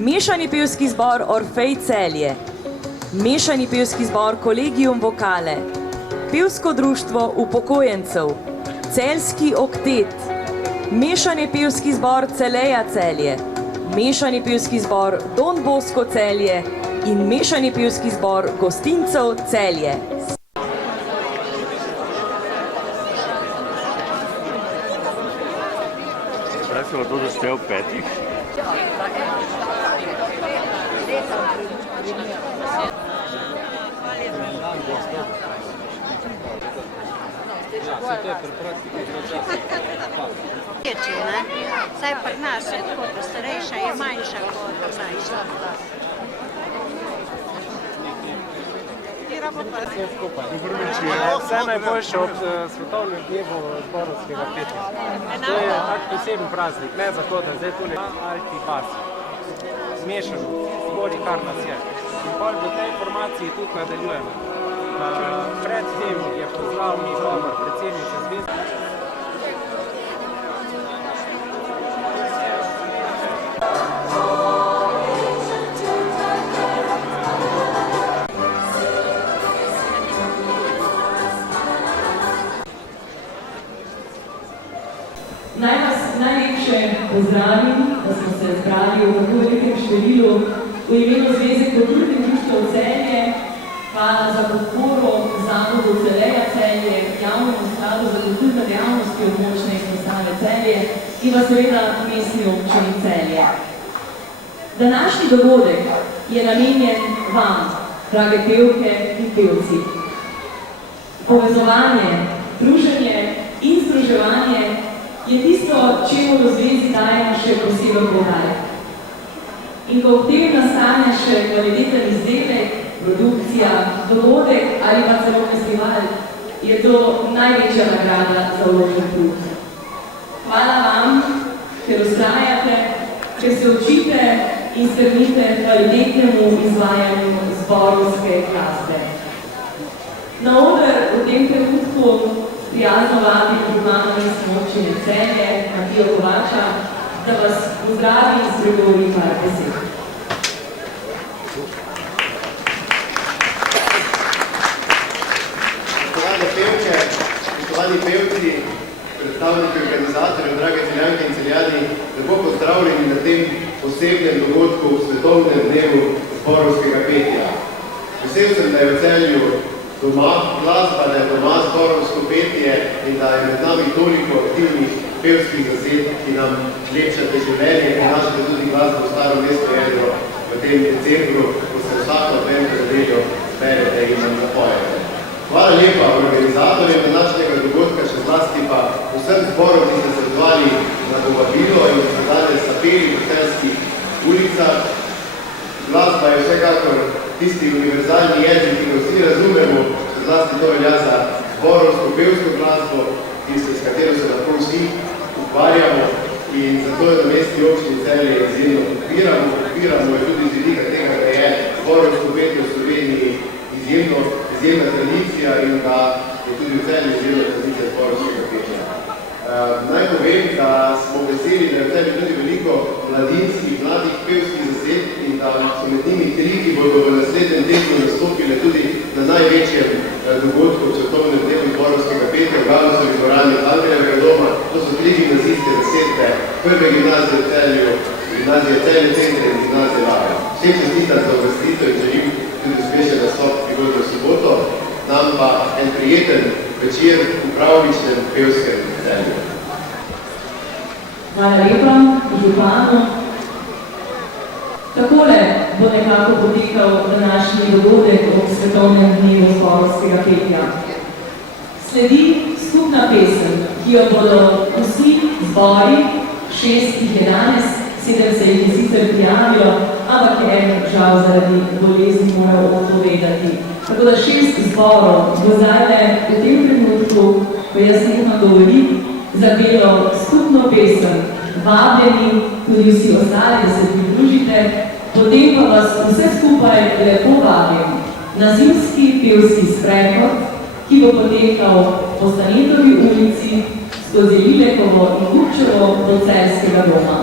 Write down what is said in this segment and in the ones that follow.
Mešani pevski zbor Orfej Celje, Mešani pevski zbor Kolegium Vokale, Pevsko društvo upokojencev, Celjski oktet, Mešani pevski zbor Celeja Celje, Mešani pevski zbor Don Bosco Celje in Mešani pevski zbor Gostincev Celje. Zdaj se lahko doštel v petih. Saj pri nas je tako, da starejša je manjša kot mlajša. Vse najboljše ob svetovnem dnevu zborovskega petja. To je tak poseben praznik, ne zato, da zdaj tule alti bas. Zmešano, zbori kar nas je. In bolj v tej formaciji tudi nadaljujemo. Pred tem je pozdravni govor predsednice zvezde. Naj vas najlepše pozdravim, da smo se zbrali v tako velikem številu v imenu Zveze kulturnih društev Celje. Hvala za podporo Zavodu Celeja Celje, javnemu skladu za kulturne dejavnosti območne izpostave Celje in pa seveda mestni občini Celje. Današnji dogodek je namenjen vam, drage pevke in pevci. Povezovanje, druženje in združevanje je tisto, čemu v zvezi dajemo še poseben poudarek. In ko v tem nastane še kvaliteten izdelek, produkcija, dogodek ali pa celo festival, je to največja nagrada za vložen trud. Hvala vam, ker vztrajate, ker se učite in stremite kvalitetnemu izvajanju zborovske glasbe. Na oder v tem trenutku prijazno vabim župana mestne občine Celje, Matijo Kovača, da vas pozdravi in spregovori par besed. Spoštovane pevke, spoštovani pevci, predstavniki organizatorjev, drage Celjanke in Celjani, lepo pozdravljeni na tem posebnem dogodku v svetovnem dnevu zborovskega petja. Vesel sem, da je v Celju doma glasba, da je doma zborovsko petje in da je med nami toliko aktivnih pevskih zased, ki nam lepšate življenje, prinašate tudi glasbo v Staro mesto Jedro v tem decembru, ko se vsako adventno nedeljo zberete in nam zapojete. Hvala lepa organizatorjem današnjega dogodka, še zlasti pa vsem zborom, ki ste se odzvali na povabilo in ste danes zapeli v celjskih ulicah. Glasba je vsekakor tisti univerzalni jezik, ki ga vsi razumemo, še zlasti to velja za zborovsko pevsko glasbo, s katero se lahko vsi ukvarjamo in zato je na mestni občini Celje izjemno podpiramo. Podpiramo je tudi z vidika tega, da je zborovsko petje v Sloveniji izjemna tradicija in da je tudi v Celju izjemna tradicija zborovskega petja. Naj povem, da smo veseli, da je v Celju tudi veliko mladinskih, mladih pevskih zased in da so med njimi tri, ki bodo v naslednjem tednu nastopile tudi na največjem dogodku v svetovnem dnevu zborovskega petja v Gavnosovih dvorani Andrejevega doma. To so tri gimnazijske zasedbe prve gimnazije v Celju, gimnazije Celje Centre in gimnazije Laga. Vsem čestitam za uvrstitev in želim tudi uspešen nastop prihodnjo soboto, nam pa en prijeten večer v pravličnem pevskem Celju. Hvala lepa, županu. Takole bo nekako potekal današnji dogodek ob svetovnem dnevu zborovskega petja. Sledi skupna pesem, ki jo bodo vsi zbori, 6 jih je danes, 7 se jih sicer prijavilo, ampak en žal zaradi bolezni moral odpovedati. Tako da 6 zborov bo zdaj v tem trenutku, ko jaz nekaj govorim, zapelo skupno pesem. Vabljeni tudi vsi ostali, da se pridružite, potem pa vas vse skupaj lepo vabim na zimski pevski sprehod, ki bo potekal po Stanetovi ulici skozi Lilekovo in Kupčevo do Celjskega doma.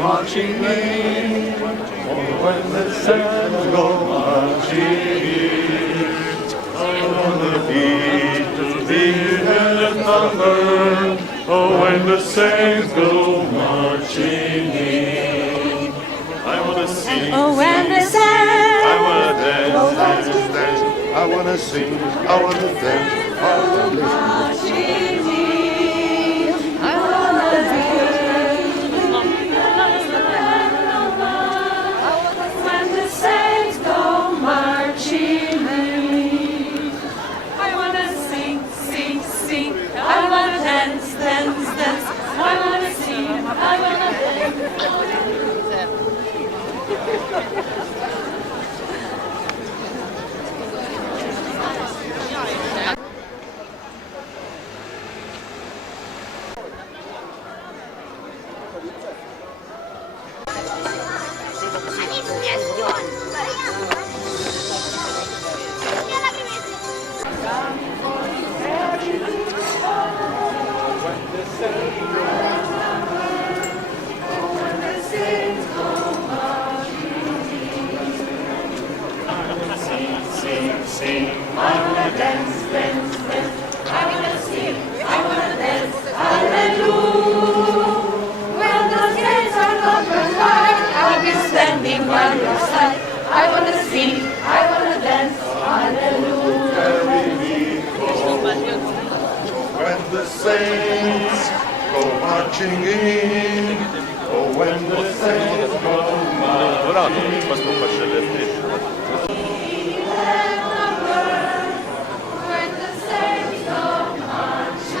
Marching in, oh, when the sands go marching in, I wanna beat the beat and the thunder, oh, when the sands go marching in, I wanna sing, Oh, when the sands I wanna dance, dance, dance, I wanna sing, I wanna dance, I wanna marching in, I wanna dance. When the saints go marching in, I wanna sing, sing, sing. I wanna dance, dance, dance. I wanna sing, I wanna sing, I wanna dance, dance, dance. I wanna sing, I wanna dance. Hallelujah. When the gates are open wide, I'll be standing by your side. I wanna sing, I wanna dance. Hallelujah. when the saints go marching in, oh, when the saints go marching in. When the saints go marching in.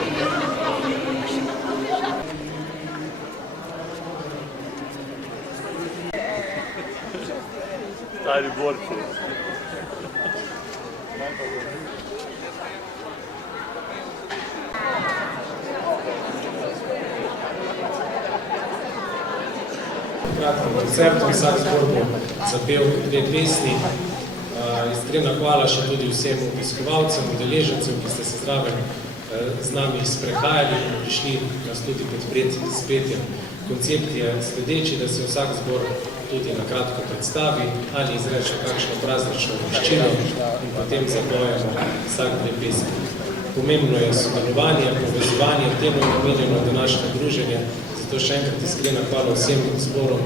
Stari borci. Kratko koncert, vsak zbor bo zapel 2 pesmi. Iskrena hvala še tudi vsem obiskovalcem, udeležencem, ki ste se zraven z nami sprehajali in prišli nas tudi podpreti s petjem. Koncept je sledeči, da se vsak zbor tudi na kratko predstavi ali izreče kakšno praznično voščilo in potem zapojemo vsak 2 pesmi. Pomembno je sodelovanje, povezovanje, temu je namenjeno današnje druženje, zato še enkrat iskrena hvala vsem zborom,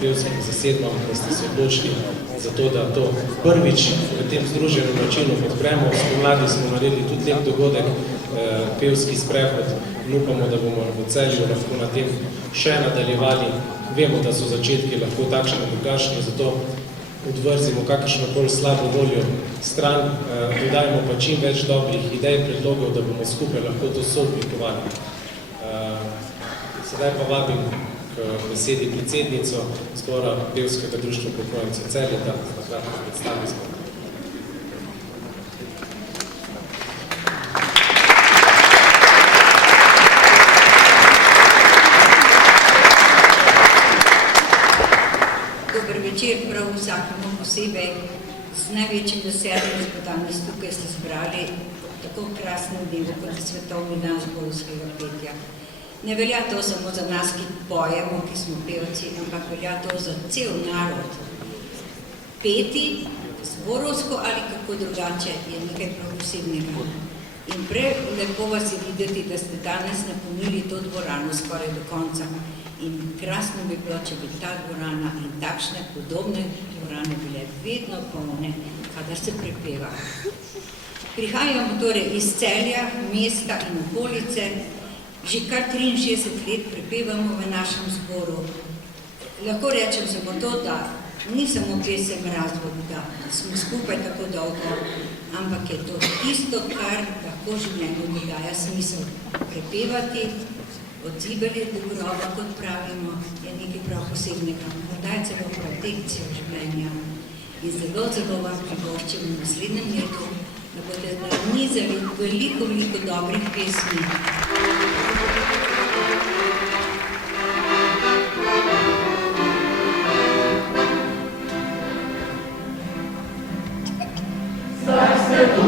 pevskim zasedbam, da ste se odločili za to, da to prvič v tem združenem načinu podpremo. Spomladi smo naredili tudi lep dogodek, pevski sprehod in upamo, da bomo v Celju lahko na tem še nadaljevali. Vemo, da so začetki lahko takšni in drugačni, zato odvrzimo kakršnokoli slabo voljo stran, dodajmo pa čim več dobrih idej, predlogov, da bomo skupaj lahko to sooblikovali. Sedaj pa vabim k besedi predsednico zbora Pevskega društva upokojencev Celje, da na kratko predstavi zbor. Dober večer prav vsakemu posebej. Z največjim veseljem smo danes tukaj se zbrali ob tako krasnem dnevu, kot je Svetovni dan zborovskega petja. Ne velja to samo za nas, ki pojemo, ki smo pevci, ampak velja to za cel narod. Peti, zborovsko ali kako drugače, je nekaj prav posebnega. In prej lepo vas je videti, da ste danes napolnili to dvorano skoraj do konca. In krasno bi bilo, če bi ta dvorana in takšne podobne dvorane bile vedno polne, kadar se prepeva. Prihajamo torej iz Celja, mesta in okolice. Že kar 63 let prepevamo v našem zboru. Lahko rečem samo to, da ni samo pesem razlog, da smo skupaj tako dolgo, ampak je to tisto, kar lahko življenju dodaja smisel. Prepevati od zibelja do groba, kot pravimo, je nekaj prav posebnega. Morda je celo protekcijo življenja. In zelo, zelo vam privoščim v naslednjem letu, da boste nanizali veliko, veliko dobrih pesmi. Zdaj ste tu